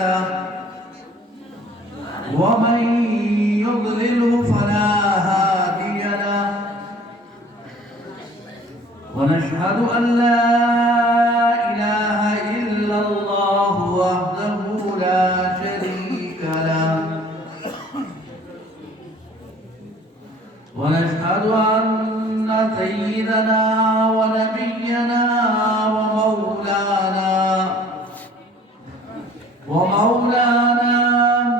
له ومن يضلله فلا هادي له ونشهد أن لا إله إلا الله وحده لا شريك له ونشهد أن سيدنا ونبينا ومولانا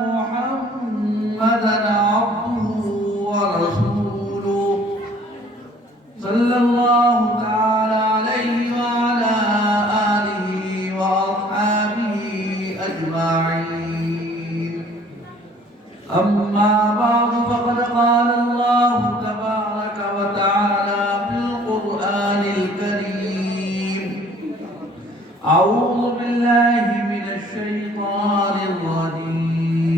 محمدا عبده ورسوله صلى الله تعالى عليه وعلى آله وأصحابه أجمعين أما بعد فقد قال الله تبارك وتعالى في القرآن الكريم أعوذ بالله من الشيطان الرجيم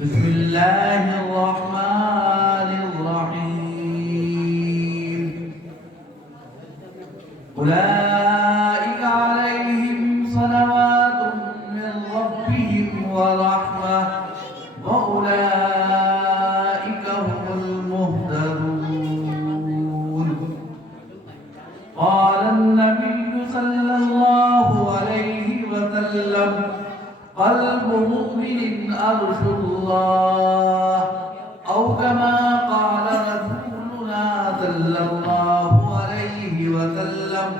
بسم الله الرحمن الرحيم أولئك عليهم صلوات من ربهم ورحمة وأولئك هم المهتدون قال النبي صلى الله عليه وسلم قلب مؤمن أرش الله أو كما قال رسولنا صلى الله عليه وسلم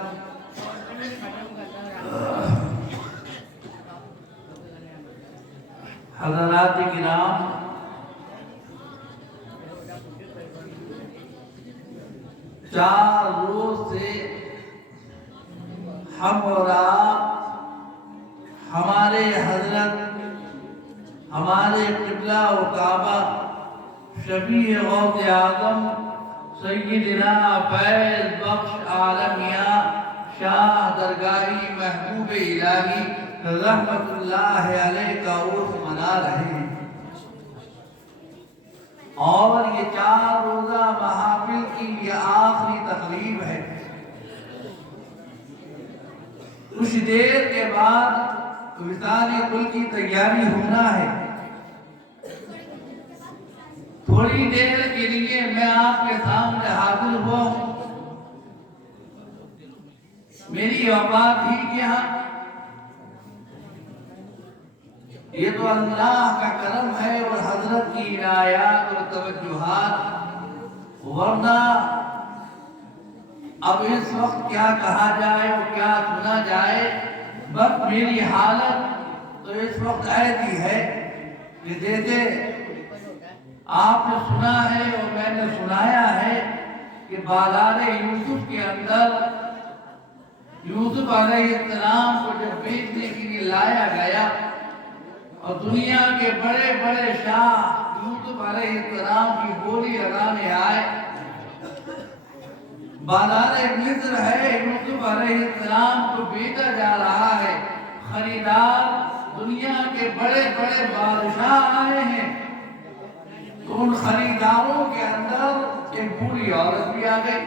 حضرات کرام، چار روز سے ہم اور آپ ہمارے حضرت، ہمارے قبلہ و کعبہ، شفیع غوث اعظم سیدنا فیض بخش عالمیہ شاہ درگاہی محبوب الہی رحمت اللہ علیہ کا عرس منا رہے ہیں، اور یہ 4 روزہ محافل کی یہ آخری تقریب ہے۔ کچھ دیر کے بعد وصال کل کی تیاری ہونا ہے۔ تھوڑی دیر کے لیے میں آپ کے سامنے حاضر ہوا ہوں۔ میری وفات ہی کیا، یہ تو اللہ کا کرم ہے اور حضرت کی عنایات اور توجہات، ورنہ اب اس وقت کیا کہا جائے اور کیا سنا جائے۔ بس میری حالت تو اس وقت ایسی ہے کہ جیسے آپ نے سنا ہے اور میں نے سنایا ہے کہ بالار یوسف کے اندر یوسف علیہ السلام کو جب بیچنے کے لیے لایا گیا اور دنیا کے بڑے بڑے شاہ یوسف علیہ السلام کی بولی لگانے آئے، بالار مصر ہے، یوسف علیہ السلام کو بیچا جا رہا ہے، خریدار دنیا کے بڑے بڑے بادشاہ آئے ہیں، تو ان خریداروں کے اندر ایک بوڑھی عورت بھی آ گئی۔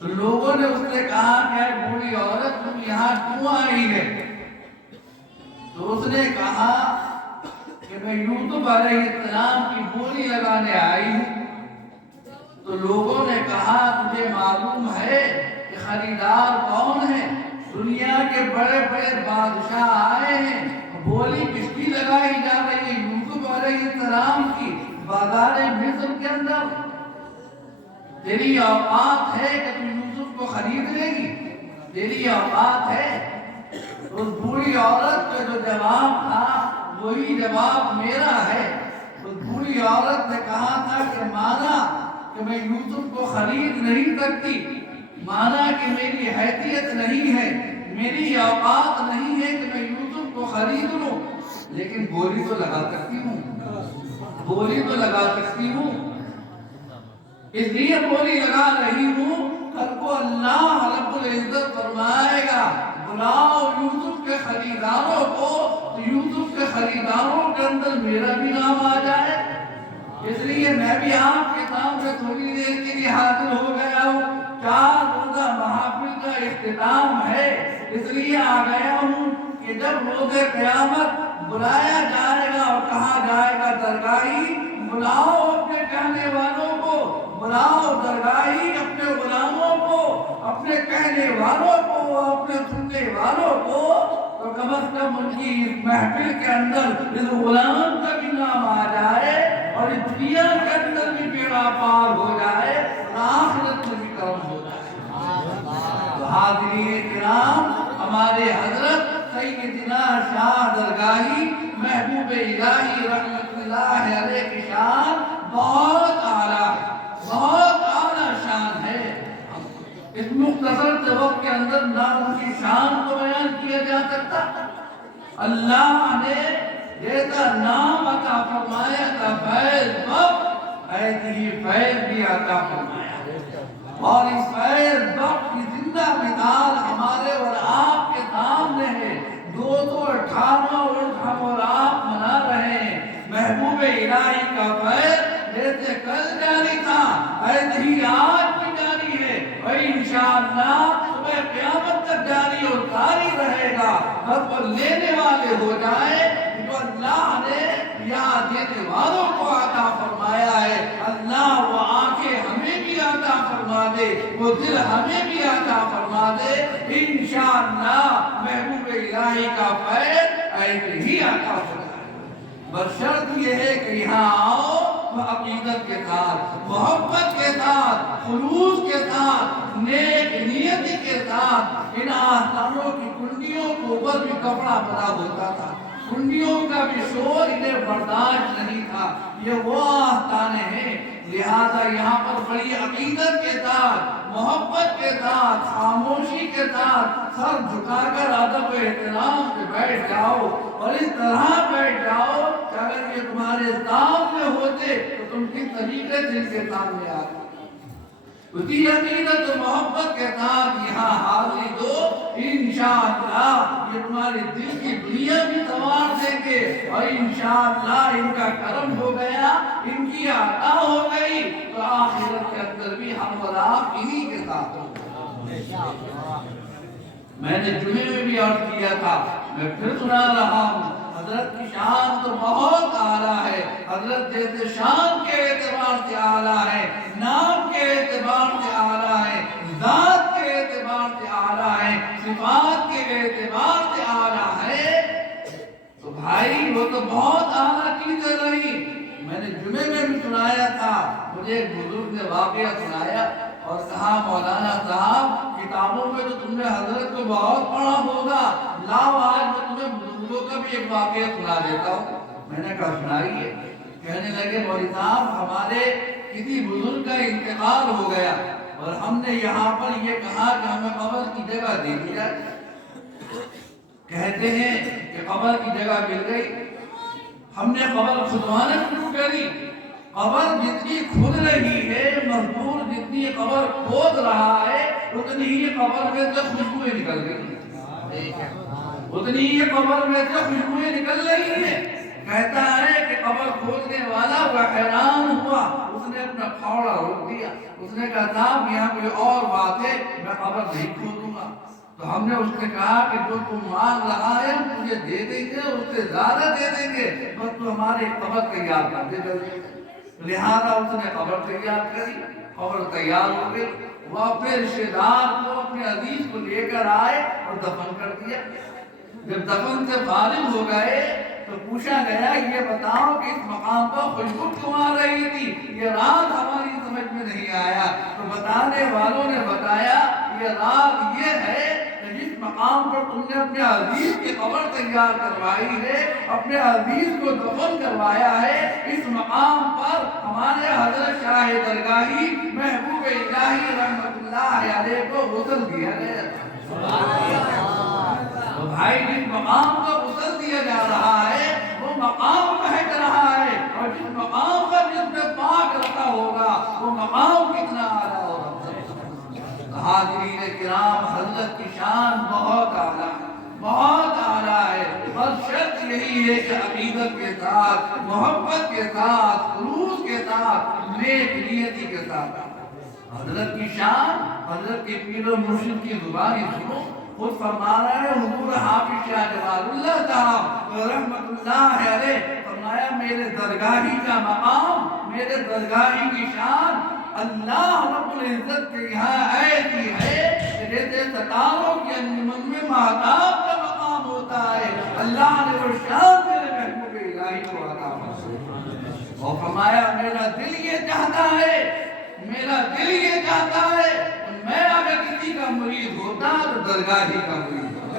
تو لوگوں نے اس سے کہا کہ بوڑھی عورت تم یہاں کیوں آئی ہے؟ تو اس نے کہا کہ میں یوسف علیہ السلام کی بولی لگانے آئی ہوں۔ تو لوگوں نے کہا تجھے معلوم ہے کہ خریدار کون ہے؟ دنیا کے بڑے بڑے بادشاہ آئے ہیں، بولی کس کی لگائی جا رہی ہے؟ یوسف علیہ السلام کی، بازار مصر کے اندر۔ تیری اوقات ہے کہ تم یوسف کو خرید لے گی؟ تیری اوقات ہے؟ اس بوڑھی عورت کا جو جواب تھا وہی جواب میرا ہے۔ اس بوڑھی عورت نے کہا تھا کہ مانا کہ میں یوسف کو خرید نہیں سکتی، مانا کہ میری حیثیت نہیں ہے، میری اوقات نہیں ہے کہ میں یوسف کو خرید لوں، لیکن بولی تو لگا سکتی ہوں، بولی تو لگا سکتی ہوں۔ اس لیے بولی لگا رہی ہوں، کل کو اللہ رب العزت فرمائے گا بلاؤ یوسف کے خریداروں کو، تو یوسف کے خریداروں کے اندر میرا بھی نام آ جائے۔ اس لیے میں بھی آپ کے سامنے تھوڑی دیر کے لیے حاضر ہو گیا ہوں۔ 4 روزہ محافل کا اختتام ہے، اس لیے آ گیا ہوں کہ کہ جب روز قیامت بلایا جائے گا اور کہا جائے گا درگاہی بلاؤ اپنے کہنے والوں کو، بلاؤ درگاہی اپنے غلاموں کو، اپنے کہنے والوں کو، اپنے سننے والوں کو، تو کم از کم ان کی اس محفل کے اندر اس غلام کا بھی نام آ جائے اور اس دنیا کے اندر بھی بیڑا پار ہو جائے اور آخرت میں بھی کرم ہو جائے۔ تو حاضرین کرام، ہمارے حضرت سیدنا شاہ درگاہی محبوب الہی رحمت اللہ علیہ کی شان بہت اعلیٰ ہے، بہت اعلیٰ شان ہے۔ اس مختصر سے وقت کے اندر نہ ان کی شان کو بیان کیا جا سکتا۔ اللہ نے جیسا نام عطا فرمایا تھا فیض بخش، ایسے ہی فیض بھی عطا فرمایا، اور اس فیض بخش کی زندہ مثال ہمارے اور آپ کے سامنے ہے۔ 218واں عرس ہم اور آپ منا رہے ہیں۔ محبوب الہی کا فیض جیسے کل جاری تھا ایسے ہی آج بھی جاری ہے، اور انشاءاللہ صبح قیامت تک جاری اور جاری رہے گا۔ ہم پر لینے والے ہو جائے جو اللہ نے یاد دینے والوں کو عطا فرمایا ہے، اللہ وہ آنکھیں ہمیں بھی عطا فرما دے، وہ دل ہمیں بھی عطا فرما دے، انشاءاللہ محبوب الہی کا فیض ایسے ہی عطا فرما دے۔ بس شرط یہ ہے کہ یہاں آؤ تو عقیدت کے ساتھ، محبت کے ساتھ، خلوص کے ساتھ، نیک نیتی کے ساتھ۔ ان آستانوں کی کنڈیوں کے اوپر بھی کپڑا بنا ہوتا تھا، کنڈیوں کا بھی شور انہیں برداشت نہیں تھا۔ یہ وہ آستانے ہیں، لہذا یہاں پر بڑی عقیدت کے ساتھ، محبت کے ساتھ، خاموشی کے ساتھ سر جھکا کر ادب و احترام سے بیٹھ جاؤ، اور اس طرح بیٹھ جاؤ کہ اگر یہ تمہارے سامنے ہوتے تو تم کس طریقے سے ان کے سامنے آتے۔ اسی عقیدت و محبت کے ساتھ یہاں حاضری دو، انشاءاللہ یہ تمہارے دل کی دنیا بھی سنوار دیں گے، اور انشاءاللہ ان کا کرم ہو گیا، ان کی عطا ہو گئی، تو آخرت کے اندر بھی ہم اور آپ انہی کے ساتھ ہوں گے۔ میں نے جمعے میں بھی عرض کیا تھا، میں پھر سنا رہا ہوں، حضرت کی شان تو بہت اعلیٰ ہے۔ حضرت جیسے شان کے اعتبار سے اعلیٰ ہے، نام کے اعتبار سے اعلیٰ ہے، ذات کے اعتبار سے اعلیٰ ہے، صفات کے اعتبار سے اعلیٰ ہے، تو بھائی وہ تو بہت اعلیٰ چیزیں رہی۔ میں نے جمعے میں بھی سنایا تھا، مجھے ایک بزرگ نے واقعہ سنایا اور کہا مولانا صاحب کتابوں میں تو تم نے حضرت کو بہت پڑھا ہوگا، لاؤ آج میں تمہیں بزرگوں کا بھی ایک واقعہ سنا دیتا ہوں۔ میں نے کہا سنائیے۔ کہنے لگے مولوی صاحب ہمارے کسی بزرگ کا انتقال ہو گیا اور ہم نے یہاں پر یہ کہا کہ ہمیں قبر کی جگہ دے دی جائے۔ کہتے ہیں کہ قبر کی جگہ مل گئی، ہم نے قبر کھدوانا شروع کری۔ قبر جتنی کھد رہی ہے، مزدور جتنی قبر کھود رہا ہے، اتنی ہی قبر میں سے خوشبوئیں نکل رہی ہیں، اتنی ہی قبر میں سے خوشبوئیں نکل رہی ہیں۔ کہتا ہے کہ قبر کھودنے والا وہ حیران ہوا، اس نے اپنا پھاوڑا روک دیا، اس نے کہا صاحب یہاں کوئی اور بات ہے، میں قبر نہیں کھودوں گا۔ تو ہم نے اس سے کہا کہ جو تم مانگ رہا ہے ہم تجھے دے دیں گے، اس سے زیادہ دے دیں گے، بس تو ہماری قبر تیار کر دے جلدی۔ لہذا اس نے قبر تیار کری، قبر تیار ہو گئی، وہ اپنے رشتہ دار کو، اپنے عزیز کو لے کر آئے اور دفن کر دیا۔ جب دفن سے فارغ ہو گئے تو پوچھا گیا یہ بتاؤ کہ اس مقام پر خوشبو کیوں آ رہی تھی؟ یہ راز ہماری سمجھ میں نہیں آیا۔ تو بتانے والوں نے بتایا یہ راز یہ ہے کہ جس مقام پر تم نے اپنے عزیز کی قبر تیار کروائی ہے، اپنے عزیز کو دفن کروایا ہے، اس مقام پر ہمارے حضرت شاہ درگاہی محبوب الہی رحمت اللہ علیہ کو غسل دیا گیا۔ تو بھائی جس مقام پر غسل دیا جا رہا ہے وہ مقام مہک رہا ہے، اور جس مقام پر جس میں پاک رکھا ہوگا وہ مقام کتنا اعلیٰ ہوگا۔ حاضرین کرام حضرت کی شان بہت اعلیٰ ہے، بہت اعلیٰ ہے، بس شرط یہی ہے کہ عقیدت کے ساتھ، محبت کے ساتھ، خلوص کے ساتھ، نیک نیتی کے ساتھ۔ حضرت کی شان حضرت کے پیر و مرشد کی زبانی سنو، خود فرما رہے ہیں حضور حافظ شاہ جمال اللہ صاحب رحمت اللہ علیہ، فرمایا میرے درگاہی کا مقام، میرے درگاہی کی شان اللہ رب العزت کے یہاں ایسی ہے کہ جیسے ستاروں کے انجمن میں مہتاب کا مقام ہوتا ہے، اللہ نے وہ شان میرے محبوب الہی کو عطا فرمائی۔ اور فرمایا میرا دل یہ چاہتا ہے، میرا دل یہ چاہتا ہے میں اگر کسی کا مرید ہوتا تو درگاہی کا مرید ہوتا۔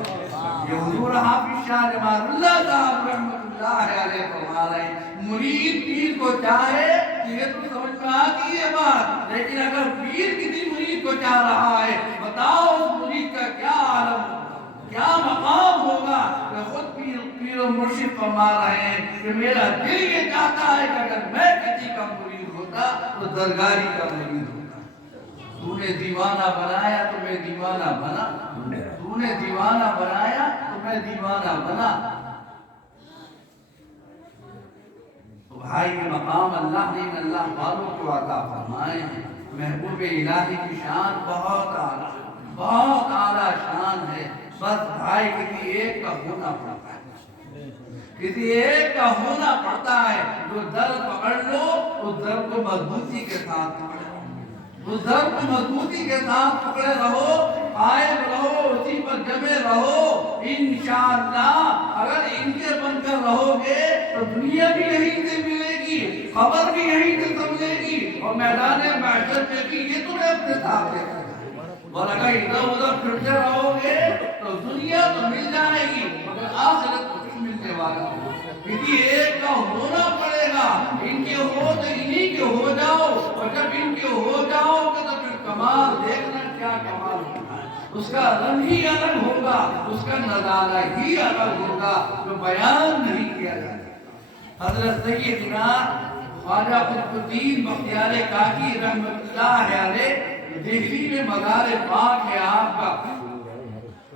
یہ حضور حافظ شاہ جمال اللہ صاحب رحمت اللہ علیہ فرما رہے ہیں مرید پیر کو چاہے یہ تو سمجھ میں آتی ہے بات، لیکن اگر پیر کسی مرید کو چاہ رہا ہے بتاؤ اس مرید کا کیا عالم کیا مقام ہوگا۔ کہ خود پیر و مرشد فرما رہے ہیں کہ میرا دل یہ چاہتا ہے کہ اگر میں کسی کا مرید ہوتا تو درگاہی کا مرید ہوتا۔ تو نے دیوانہ بنایا تو میں دیوانہ بنا، تو نے دیوانہ بنایا تو میں دیوانہ بنا۔ تو بھائی یہ مقام اللہ نے اللہ والوں کو عطا فرمائے ہیں۔ محبوب الہی کی شان بہت اعلیٰ شان ہے، بس بھائی کسی ایک کا ہونا پڑتا ہے، کسی ایک کا ہونا پڑتا ہے۔ جو در پکڑ لو اس در کو مضبوطی کے ساتھ پکڑو، اس در کو مضبوطی کے ساتھ پکڑے رہو، قائم رہو، اسی پر جمے رہو۔ انشاءاللہ اگر ان کے بن کر رہو گے تو دنیا بھی یہیں سے ملے گی، خبر بھی یہیں سے سمجھے گی، اور میدان محشر میں بھی یہ تمہیں اپنے ساتھ لے جائے گا۔ اور اگر ادھر ادھر پھرتے رہو گے تو دنیا تو مل جائے گی مگر آخرت کو کچھ ملنے والا نہیں۔ کسی ایک کا ہونا پڑے گا، ان کے ہو تو انہی کے ہو جاؤ، اور جب ان کے ہو جاؤ گے تو پھر کمال دیکھنا کیا کمال ہوتا ہے، اس کا رنگ ہی الگ ہوگا، اس کا نظارہ ہی الگ ہوگا جو بیان نہیں کیا جاتا۔ حضرت سیدنا خواجہ قطب الدین بختیار کاکی رحمت اللہ علیہ دہلی میں مزار پاک ہے آپ کا،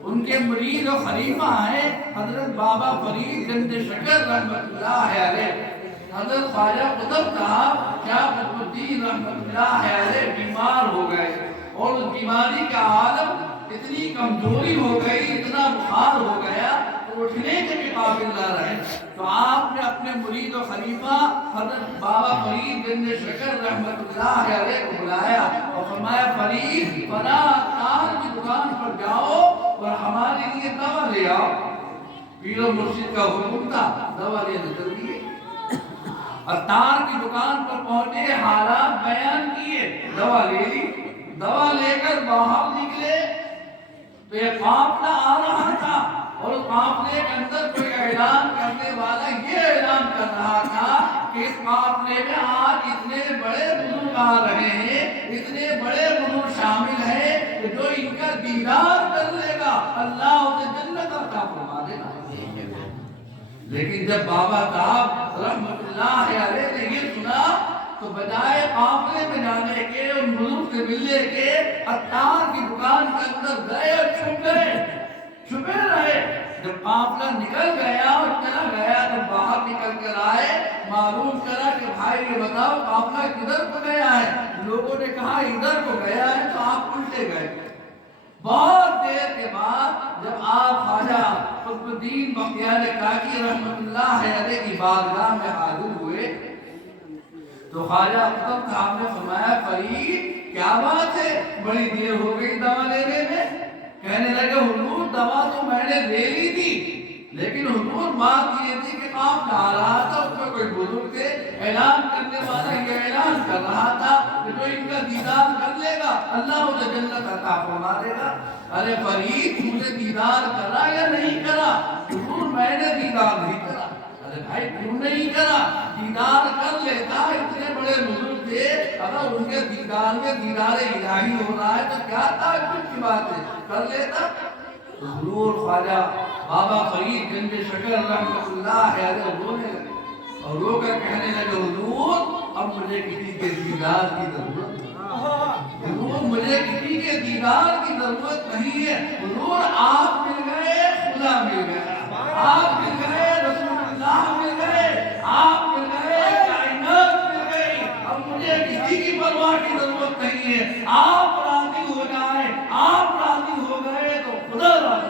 ان کے مرید و خلیفہ ہیں حضرت بابا فرید گنج شکر رحمت اللہ علیہ۔ حضرت خواجہ قطب صاحب شاہ قطب الدین رحمت اللہ علیہ بیمار ہو گئے، اور اس بیماری کا عالم اتنی کمزوری ہو گئی، اتنا بخار ہو گیا اٹھنے کے بھی قابل نہ رہے۔ تو آپ نے اپنے مرید و خلیفہ حضرت بابا فرید گنج شکر رحمت اللہ علیہ کو بلایا اور فرمایا فرید فلاں عطار کی دکان پر جاؤ اور ہمارے لیے دوا لے آؤ۔ پیر و مرشد کا حکم تھا، دوا لینے چل دیے۔ عطار کی دکان پر پہنچے، حالات بیان کیے، دوا لے لی، دوا لے کر باہر نکلے تو یہ قافلہ آ رہا تھا، اور اس قافلے کے اندر کوئی اعلان کرنے والا یہ اعلان کر رہا تھا کہ اس قافلے میں آج اتنے بڑے بزرگ آ رہے ہیں، اتنے بڑے بزرگ شامل ہیں کہ جو ان کا دیدار کر لے گا اللہ اسے جنت عطا فرما دے گا۔ لیکن جب بابا صاحب رحمت اللہ علیہ نے یہ سنا تو بجائے قافلے میں جانے کے، ان بزرگ سے ملنے کے، عطار کی دکان کے اندر گئے اور چھپے رہے۔ جب قافلہ نکل گیا اور چلا گیا تو باہر نکل کر آئے، معلوم کرا کہ بھائی یہ بتاؤ قافلہ کدھر کو گیا ہے؟ لوگوں نے کہا ادھر کو گیا ہے، تو آپ الٹے گئے۔ بہت دیر کے بعد جب آپ خواجہ قطب الدین بختیار کاکی رحمت اللہ علیہ کی بارگاہ میں حاضر ہوئے تو خواجہ قطب صاحب نے فرمایا فرید کیا بات ہے، بڑی دیر ہو گئی دوا لینے میں؟ کہنے لگے حضور دوا تو میں نے لے لی تھی، لیکن حضور بات یہ تھی کہ قافلہ آ رہا تھا، اس میں کوئی بزرگ تھے، اعلان کرنے والا یہ اعلان کر رہا تھا کہ جو ان کا دیدار کر لے گا اللہ اسے جنت عطا فرما دے گا۔ ارے فرید تم نے دیدار کرا یا نہیں کرا؟ حضور میں نے دیدار نہیں کرا۔ ارے بھائی کیوں نہیں کرا؟ دیدار کر لیتا، اتنے بڑے بزرگ تھے، اگر ان کے دیدار میں دیدار الہی ہو رہا ہے تو کیا تعجب کی بات ہے، کر لیتا۔ حضور خواجہ بابا فرید گنج شکر رحمت اللہ علیہ رونے لگے اور رو کر کہنے لگے حضور اب مجھے کسی کے دیدار کی ضرورت نہیں، حضور مجھے کسی کے دیدار کی ضرورت نہیں ہے، حضور آپ مل گئے، خدا مل گیا، آپ مل گئے، رسول اللہ مل گئے، آپ مل گئے، کائنات مل گئی، اب مجھے کسی کی پرواہ کی ضرورت نہیں ہے، آپ راضی ہو جائیں، آپ راضی ہو گئے تو خدا راضی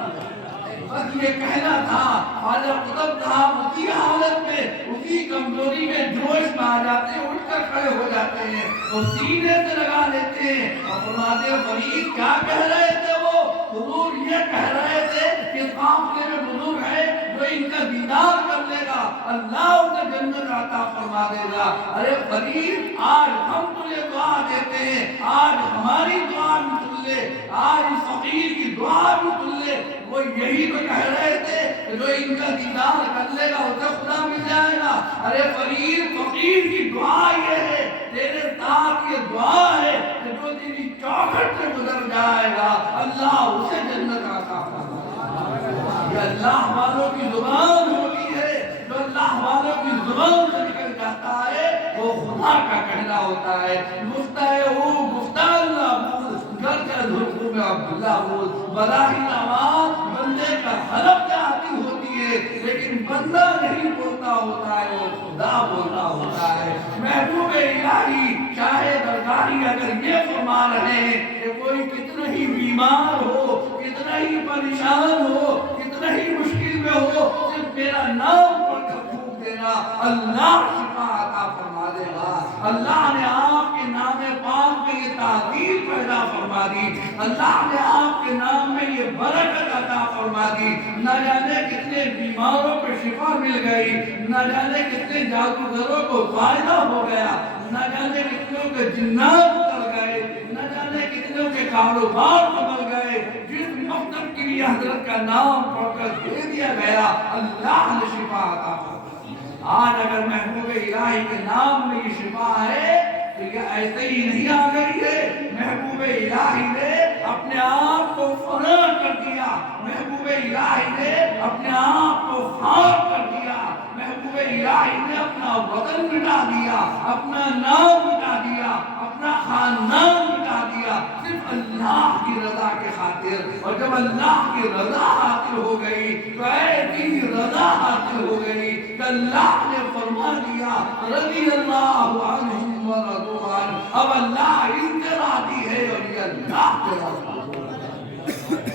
یہ کہنا تھا خواجہ قطب صاحب اسی حالت میں اسی کمزوری میں جوش میں آ جاتے ہیں، اٹھ کر کھڑے ہو جاتے ہیں اور سینے سے لگا لیتے ہیں اور فرماتے ہیں فرید کیا کہہ رہے تھے وہ؟ حضور یہ کہہ رہے تھے کہ قافلے میں بزرگ ہے جو ان کا دیدار کر لے گا اللہ اسے جنت عطا فرما دے گا۔ ارے فرید آج ہم تجھے دعا دیتے ہیں، آج ہماری دعا بھی سن لے، آج اس فقیر کی دعا بھی سن لے۔ وہ یہی تو کہہ رہے تھے کہ جو ان کا دیدار کر لے گا اسے خدا مل جائے گا۔ ارے فرید فقیر کی دعا یہ ہے، تیرے ساتھ یہ دعا ہے کہ جو تیری چوکھٹ سے گزر جائے گا اللہ اسے جنت عطا فرما دے گا۔ یہ اللہ والوں کی زبان ہوتی ہے، جو اللہ والوں کی زبان سے نکل جاتا ہے وہ خدا کا کہنا ہوتا ہے۔ گفتہ او گفتہ اللہ بول، گھر کا دھرکو میں عبداللہ بول، بظاہر آواز بندے کا حلف جاتی ہوتی ہے لیکن بندہ نہیں بولتا ہوتا ہے، وہ خدا بولتا ہوتا ہے۔ محبوب الہی شاہ درگاہی اگر یہ فرما رہے ہیں کہ کوئی کتنا ہی بیمار ہو، کتنا ہی پریشان ہو، کتنا ہی مشکل میں ہو، صرف میرا نام پڑھ کر پھونک دینا اللہ شفا عطا فرما دے گا۔ اللہ نے آپ کے نام پاک میں یہ تعظیم پیدا فرما دی، اللہ نے آپ کے نام میں یہ برکت عطا فرما دی۔ نہ جانے کتنے بیماروں کو شفا مل گئی، نہ جانے کتنے جادوگروں کو فائدہ ہو گیا، نہ جانے کتنوں کے جنات اتر گئے، نہ جانے کتنوں کے کاروبار بدل گئے۔ جس مقصد کے لیے حضرت کا نام پڑھ کر دے دیا گیا اللہ نے شفا عطا فرما دی۔ آج اگر محبوب الہی کے نام میں یہ شفا ہے تو یہ ایسے ہی نہیں آ گئی ہے، محبوب الہی نے اپنے آپ کو فنا کر دیا، محبوب الہی نے اپنے آپ کو خاک کر دیا، محبوب الہی نے اپنا وطن مٹا دیا، اپنا نام مٹا دیا، اپنا خاندان مٹا دیا صرف اللہ کی رضا کے خاطر۔ اور جب اللہ کی رضا حاصل ہو گئی تو ایسی رضا حاصل ہو گئی کہ اللہ نے فرما دیا رضی اللہ عنہم ورضوا عنہ، اب اللہ ان سے راضی ہے اور یہ اللہ سے راضی ہے۔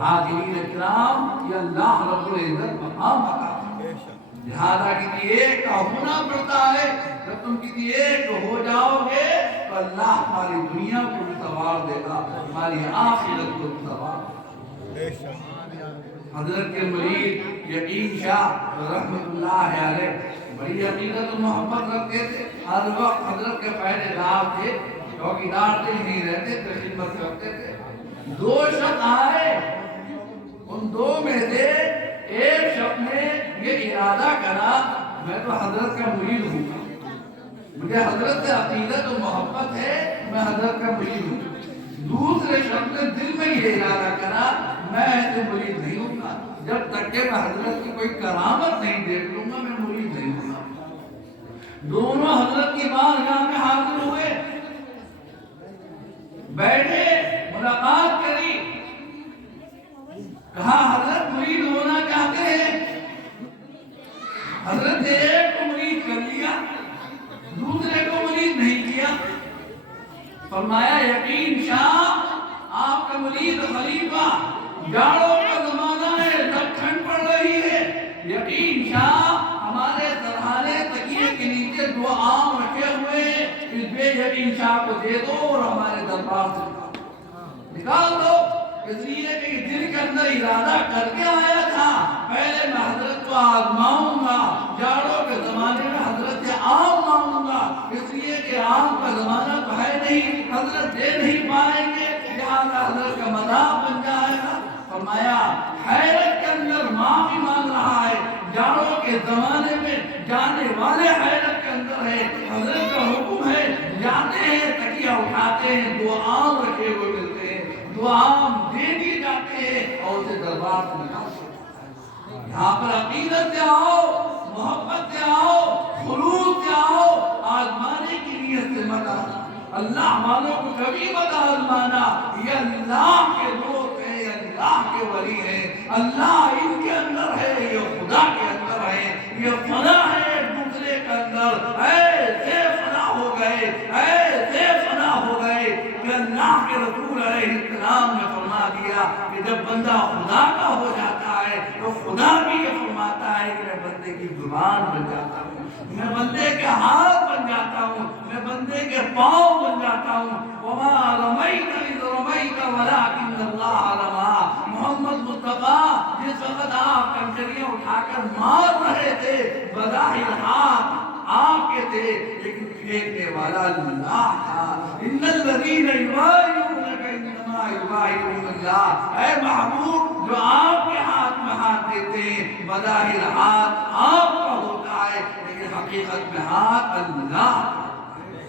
حاضرین اکرام، یہ اللہ رب العزت مقام عطا لہذا کسی ایک کا ہونا پڑتا ہے۔ جب تم کسی ایک ہو جاؤ گے تو اللہ ہماری دنیا کو بھی سنوار دے گا، ہماری آخرت کو بھی سنوار دے گا۔ حضرت کے مرید یقین شاہ رحمت اللہ علیہ بڑی عقیدت و محبت رکھتے تھے، ہر وقت حضرت کے پہرے دار تھے، چوکیدار تھے، نہیں رہتے تھے، خدمت کرتے تھے۔ دو شخص آئے، ان دو میں سے ایک شخص نے یہ ارادہ کرا میں تو حضرت کا مرید ہوں، مجھے حضرت سے عقیدت و محبت ہے، میں حضرت کا مرید ہوں۔ دوسرے شخص نے دل میں یہ ارادہ کرا میں ایسے مرید نہیں ہوں گا، جب تک کہ میں حضرت کی کوئی کرامت نہیں دیکھ لوں گا میں مرید نہیں ہوں گا۔ دونوں حضرت کی بارگاہ میں حاضر ہوئے، بیٹھے، ملاقات کری، کہا حضرت مرید ہونا چاہتے ہیں؟ حضرت نے ایک کو مرید کر لیا، دوسرے کو مرید نہیں کیا۔ فرمایا یقین شاہ آپ کا مرید خلیفہ، جاڑوں کا زمانہ ہے، سب ٹھنڈ پڑ رہی ہے، یقین شاہ ہمارے سرحانے تکیے کے نیچے دو آم رکھے ہوئے ہیں، اس بے یقین شاہ کو دے دو اور ہمارے دربار سے نکال دو۔ اس لیے کہ دل کے اندر ارادہ کر کے آیا تھا پہلے میں حضرت کو آزماؤں گا، جاڑوں کے زمانے میں حضرت سے آم مانگوں گا، اس لیے کہ آم کا زمانہ تو ہے نہیں، حضرت دے نہیں پائیں گے، لہذا حضرت کا مذاق بن جائے گا۔ فرمایا حیرت کے اندر معافی مانگ رہا ہے، جاڑوں کے زمانے میں جانے والے حیرت کے اندر ہے، حضرت کا حکم ہے، جاتے ہیں تکیہ اٹھاتے ہیں، دو آم رکھے ہوئے ملتے ہیں، دو آم دے دیے جاتے ہیں اور اسے دربار سے نکالتے ہیں۔ یہاں پر عقیدت سے آؤ، محبت سے آؤ، خلوص سے آؤ، آزمانے کی نیت سے مت آنا، اللہ والوں کو کبھی مت آزمانا، یہ اللہ کے دوست ہیں، یہ اللہ کے ولی ہیں، اللہ ان کے اندر ہے، یہ خدا کے اندر ہے، یہ فنا ہے ایک دوسرے کے اندر، ایسے فنا ہو گئے، ایسے فنا ہو گئے کہ اللہ کے رسول علیہ السلام نے فرما دیا کہ جب بندہ خدا کا ہو جاتا ہے تو خدا بھی یہ فرماتا ہے کہ میں بندے کی زبان بن جاتا ہوں، میں بندے کے ہاتھ بن جاتا ہوں، میں بندے کے پاؤں بن جاتا ہوں۔ وما رمیت اذ رمیت ولکن اللہ رمی۔ محمد مصطفیٰ جس وقت آپ کنکریاں اٹھا کر مار رہے تھے، بظاہر ہاتھ آپ کے تھے لیکن پھینکنے والا اللہ تھا۔ ان الذین یبایعونک انما یبایعون اللہ۔ اے محبوب، جو آپ کے ہاتھ میں ہاتھ دیتے ہیں بظاہر ہاتھ آپ کا ہوتا ہے لیکن حقیقت میں ہاتھ اللہ کا ہوتا ہے،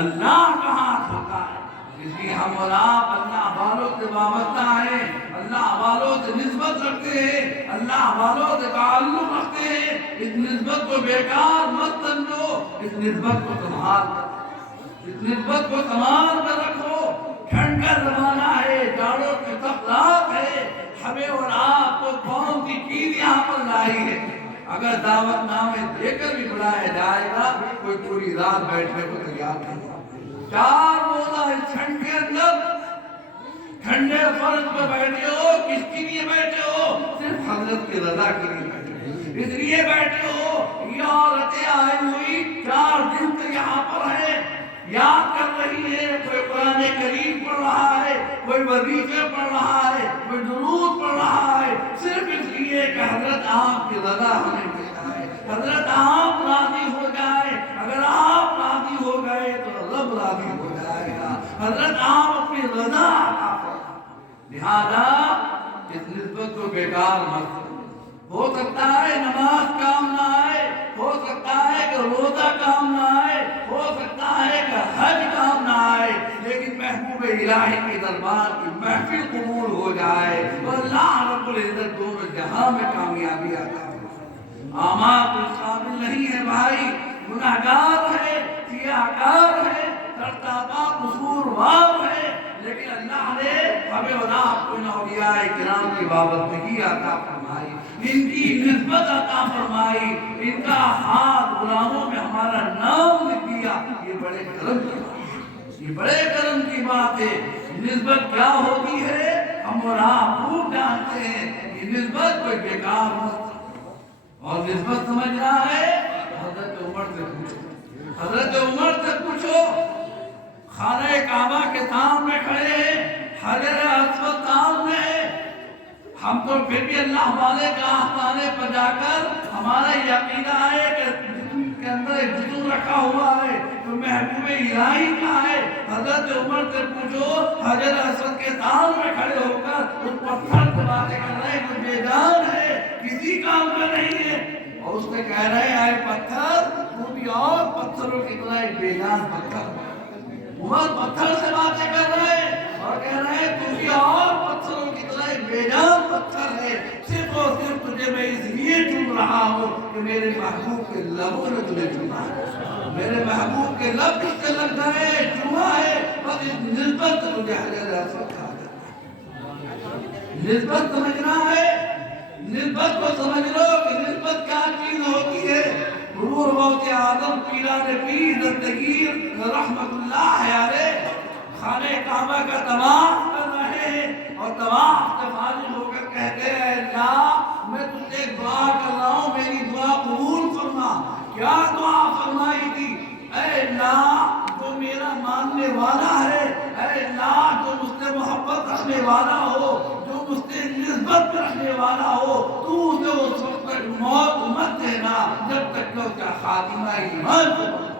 اللہ کا ہاتھ ہوتا ہے۔ اس لیے ہم اور آپ اللہ والوں سے وابستہ ہیں، اللہ والوں سے نسبت رکھتے ہیں، اللہ والوں سے تعلق رکھتے ہیں۔ اس نسبت کو بیکار مت سمجھو، اس نسبت کو سنبھال کر، اس نسبت کو سنبھال کر رکھو۔ ٹھنڈ کا زمانہ ہے، جاڑوں کی سخت رات ہے، ہمیں اور آپ کو کون سی چیز یہاں پر لائی ہے؟ اگر دعوت نامے دے کر بھی بلایا جائے گا، کوئی پوری رات بیٹھنے کو تیار نہیں ہوگا۔ 4 روزہ اس ٹھنڈ کے اندر ٹھنڈے فرش پہ بیٹھے ہو، کس کے لیے بیٹھے ہو؟ صرف حضرت کی رضا کے لیے بیٹھے ہو، اس لیے بیٹھے ہو۔ یہ عورتیں آئی ہوئی 4 دن سے یہاں پر ہیں، یاد کر رہی ہے، کوئی قرآن کریم پڑھ رہا ہے، کوئی وظیفے پڑھ رہا ہے، کوئی درود پڑھ رہا ہے، صرف اس لیے کہ حضرت آپ کی رضا ہمیں مل جائے، حضرت آپ راضی ہو جائے۔ اگر آپ راضی ہو گئے تو رب راضی ہو جائے گا، حضرت آپ اپنی رضا عطا فرمائیں۔ لہذا اس نسبت کو بیکار مت کرو۔ ہو سکتا ہے نماز کام نہ آئے، ہو سکتا ہے کہ روزہ کام نہ آئے، ہو سکتا ہے کہ حج کام نہ آئے، لیکن محبوب الہی کے دربار کی محفل قبول ہو جائے تو اللہ رب العزت دونوں جہاں میں کامیابی عطا فرمائے۔ اعمال کچھ قابل نہیں ہے بھائی، گناہگار ہے، سیاہکار ہے، کرتابہ قصوروار ہے، لیکن اللہ نے ہمیں اور آپ کو ان اولیاء کرام کی وابستگی عطا فرمائی، ان کی نسبت عطا فرمائی، ان کا ہاتھ غلاموں میں ہمارا نام لکھ دیا۔ یہ بڑے کرم کی بات ہے، یہ بڑے کرم کی بات ہے۔ نسبت کیا ہوتی ہے ہم اور آپ خوب جانتے ہیں، یہ نسبت کوئی بیکار مت، اور نسبت سمجھنا ہے حضرت عمر سے پوچھو، حضرت عمر سے پوچھو۔ خانہ کعبہ کے سامنے کھڑے ہیں، حجر اسود سامنے ہے، ہم تو پھر بھی اللہ والے کا آستانے پر جا کر ہمارا یہ عقیدہ ہے کہ جسم کے اندر ایک جسم رکھا ہوا ہے تو محبوب الہی کا ہے۔ حضرت عمر سے پوچھو، حجر اسود کے سامنے کھڑے ہو کر اس پتھر سے باتیں کر رہے ہیں، کوئی بے جان ہے، کسی کام کا نہیں ہے، اور اس سے کہہ رہے ہیں اے پتھر تو بھی اور پتھروں کی طرح ایک بے جان پتھر۔ عمر پتھر سے باتیں کر رہے ہیں اور کہہ رہے ہیں تو بھی اور پتھروں کی طرح ایک بے جان پتھر ہے، صرف اور صرف تجھے میں اس لیے چن رہا ہوں کہ میرے محبوب کے لبوں نے تجھے چنا ہے، میرے محبوب کے لب کس سے لگ گئے، چنا ہے، بس اس نسبت سے تجھے حجر اسود کہا جاتا ہے۔ نسبت سمجھنا ہے، نسبت کو سمجھ لو کہ نسبت کیا چیز ہوتی ہے۔ حضور غوث اعظم پیران پیر دستگیر رحمت اللہ علیہ خانہ کعبہ کا طواف کر رہے ہیں اور طواف سے فارغ ہو کر کہتے ہیں اللہ میں تجھ سے ایک دعا کر رہا ہوں، میری دعا قبول فرما۔ کیا دعا فرمائی تھی؟ اے اللہ جو میرا ماننے والا ہے، اے اللہ جو مجھ سے محبت رکھنے والا ہو، جو مجھ سے نسبت رکھنے والا ہو، تو اسے اس وقت تک موت مت دینا جب تک کہ اس کا خاتمہ ایمان سے بنا۔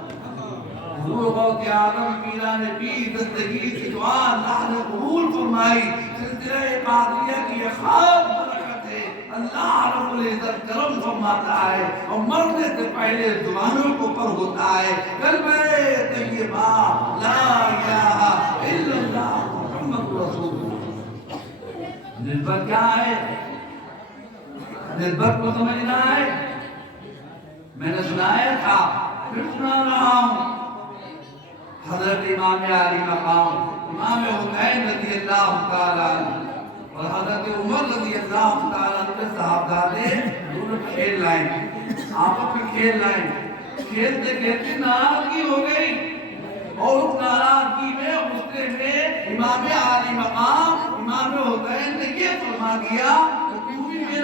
حضور غوث اعظم پیران پیر دستگیر کی دعا اللہ نے قبول فرمائی۔ سلسلہ قادریہ کی یہ خاص برکت ہے، اللہ رب العزت کرم فرماتا ہے اور مرنے سے پہلے زبانوں کو پر ہوتا ہے کلمہ طیبہ لا الہ الا اللہ محمد رسول اللہ۔ نسبت کیا ہے؟ نسبت کو سمجھنا ہے۔ میں نے سنایا تھا، پھر سنا رہا ہوں، حضرت امام علی مقام امام حسین رضی اللہ تعالیٰ عنہ اور حضرت عمر رضی اللہ تعالیٰ عنہ کے صحابزادے دونوں کھیل لائیں، آپس میں کھیل لائیں، کھیلتے کھیلتے ناراضگی ہو گئی اور اس ناراضگی میں غصے میں امام علی مقام امام حسین نے یہ فرما دیا کہ تو بھی میرا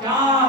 4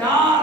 4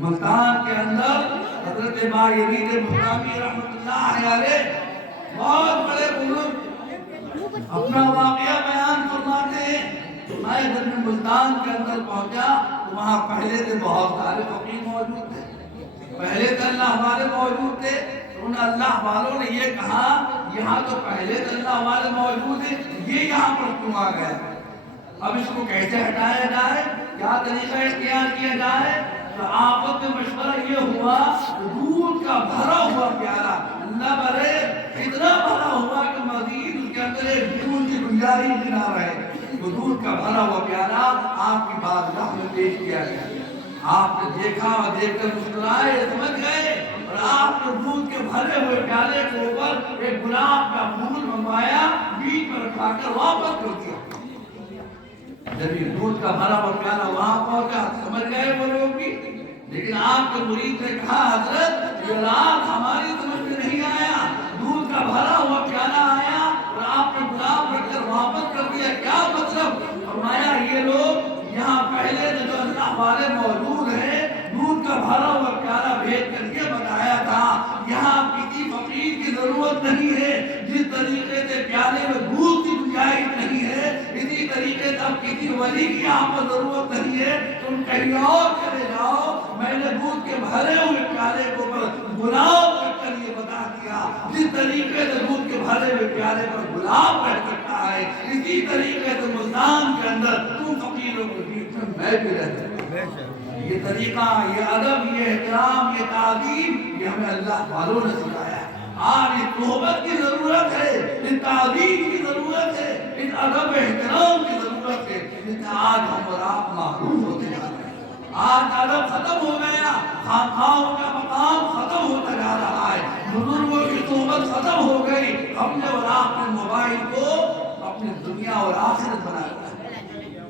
ملتان کے اندر حضرت مایزید بستامی رحمت اللہ علیہ بہت بڑے بزرگ اپنا واقعہ بیان فرماتے ہیں۔ میں جب ملتان کے اندر پہنچا تو وہاں پہلے سے بہت سارے فقیر موجود تھے، پہلے سے اللہ والے موجود تھے۔ ان اللہ والوں نے یہ کہا یہاں تو پہلے سے اللہ والے موجود ہیں، یہ یہاں پر کیوں آ گئے؟ اب اس کو کیسے ہٹایا جائے، کیا طریقہ اختیار کیا جائے؟ تو آپس میں مشورہ یہ ہوا دودھ کا بھرا ہوا پیالہ اللہ بھرے اتنا بھرا ہوا کہ مزید اس کے اندر ایک دودھ کی گنجائش نہ رہے۔ وہ دودھ کا بھرا ہوا پیالہ آپ کی بارگاہ میں پیش کیا گیا۔ آپ نے دیکھا اور دیکھ کر مسکرائے، سمجھ گئے، اور آپ نے دودھ کے بھرے ہوئے پیالے کے اوپر ایک گلاب کا پھول منگوایا، بیچ میں رکھا کر واپس کر دیا۔ جب یہ دودھ کا بھرا ہوا پیالہ وہاں پہنچا سمجھ گئے وہ لوگ بھی، لیکن آپ کے مرید نے کہا حضرت یہ رات ہماری سمجھ میں نہیں آیا، دودھ کا بھرا ہوا پیالہ آیا اور آپ نے گلاب رکھ کر واپس کر دیا، کیا مطلب؟ فرمایا یہ لوگ یہاں پہلے سے جو اللہ والے موجود ہیں دودھ کا بھرا ہوا پیالہ بھیج کر یہ بتایا تھا یہاں کسی فقیر کی ضرورت نہیں ہے، جس طریقے سے پیالے میں دودھ کی گنجائش نہیں ہے اسی طریقے سے اب کسی ولی کی یہاں پر ضرورت نہیں ہے، تم کہیں اور چلے جاؤ، میں نے دودھ کے بھرے ہوئے پیالے کو گلاب رکھ کر یہ بتا دیا جس طریقے سے دودھ کے بھرے ہوئے پیالے پر گلاب رہ سکتا ہے اسی طریقے سے ملتان کے اندر تم فقیروں کے بیچ میں میں بھی رہ سکتا ہوں۔ یہ طریقہ، یہ ادب، یہ احترام، یہ تعظیم یہ ہمیں اللہ والوں نے سکھایا ہے۔ آج اس صحبت کی ضرورت ہے، اس تعظیم کی ضرورت ہے، اس ادب احترام کی ضرورت ہے جس سے آج ہم اور آپ محروم ہوتے جا رہے ہیں۔ آج ادب ختم ہو گیا، خانقاہوں کا مقام ختم ہوتا جا رہا ہے، بزرگوں کی صحبت ختم ہو گئی، ہم نے اور آپ نے موبائل کو اپنی دنیا اور آخرت بنا لیا۔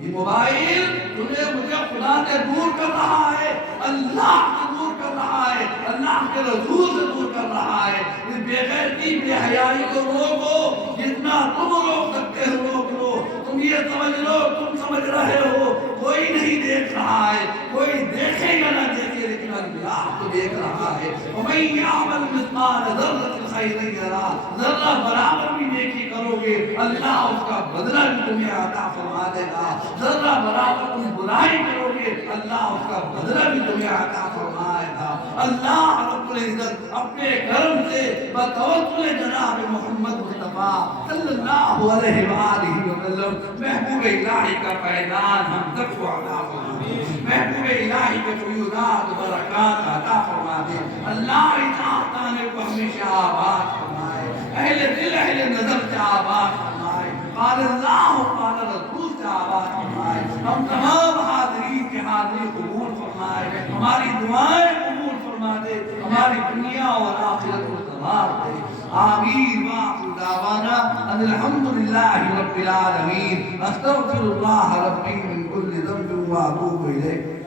یہ موبائل تمہیں مجھے خدا سے دور کر رہا ہے، اللہ سے دور کر رہا ہے، اللہ کے رسول سے دور کر رہا ہے۔ اس بے غیرتی بے حیائی کو روکو، جتنا تم روک سکتے ہو روک لو۔ تم یہ سمجھ لو تم سمجھ رہے ہو، کوئی نہیں دیکھ رہا ہے، کوئی دیکھے یا نہ دیکھے لیکن اللہ تو دیکھ رہا ہے۔ وَمَن يَعْمَلْ مِثْقَالَ ذَرَّةٍ خَيْرًا يَرَهُ، ذرہ برابر بھی نیکی کرو گے اللہ اس کا بدلہ بھی تمہیں عطا فرما دے گا، ذرہ برابر تم برائی کرو گے اللہ اس کا بدلہ بھی تمہیں عطا فرمائے گا۔ اللہ رب العزت اپنے کرم سے بتوسل جناب محمد مصطفیٰ صلی اللہ علیہ وآلہ وسلم محبوب الہی کا فیضان ہم سب کو عطا فرما دے، محبوب الہی کے فیوضات برکات عطا فرما دے۔ اللہ اس آستانے کو ہمیشہ آباد فرمائے، اہل دل اہل نظر سے آباد فرمائے، قال اللہ قال رسول سے آباد فرمائے، ہم تمام حاضرین کے حاضری قبول فرمائے، ہماری دعائیں قبول فرما دے، ہماری دنیا اور آخرت کو سنوار دے۔ آمین وآخر دعوانا ان الحمدللہ رب العالمین، استغفر اللہ ربی من کل ذنب واتوب الیہ۔